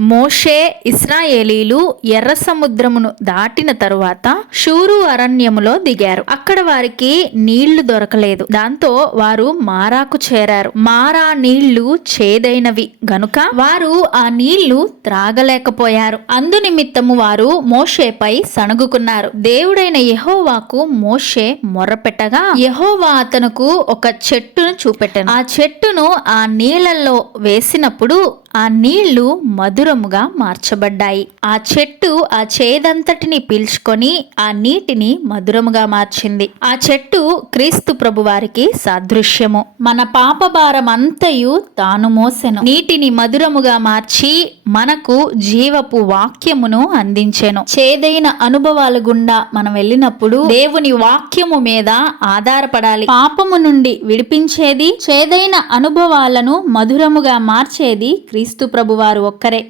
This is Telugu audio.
మోషే ఇశ్రాయేలీలు ఎర్ర సముద్రమును దాటిన తరువాత షూరు అరణ్యములో దిగారు. అక్కడ వారికి నీళ్లు దొరకలేదు. దాంతో వారు మారాకు చేరారు. మారా నీళ్లు చేదైనవి గనుక వారు ఆ నీళ్లు త్రాగలేకపోయారు. అందునిమిత్తము వారు మోషేపై సణుగుకున్నారు. దేవుడైన యెహోవాకు మోషే మొర్రపెట్టగా యెహోవా అతనుకు ఒక చెట్టును చూపెట్టెను. ఆ చెట్టును ఆ నీళ్లలో వేసినప్పుడు ఆ నీళ్లు మధురముగా మార్చబడ్డాయి. ఆ చెట్టు ఆ చేదంతటిని పీల్చుకొని ఆ నీటిని మధురముగా మార్చింది. ఆ చెట్టు క్రీస్తు ప్రభు వారికి సాదృశ్యము. మన పాప భారమంతయు తాను మోసెను. నీటిని మధురముగా మార్చి మనకు జీవపు వాక్యమును అందించెను. చేదైన అనుభవాల గుండా మనం వెళ్ళినప్పుడు దేవుని వాక్యము మీద ఆధారపడాలి. పాపము నుండి విడిపించేది, చేదైన అనుభవాలను మధురముగా మార్చేది క్రీస్తు ప్రభువారు ఒక్కరే.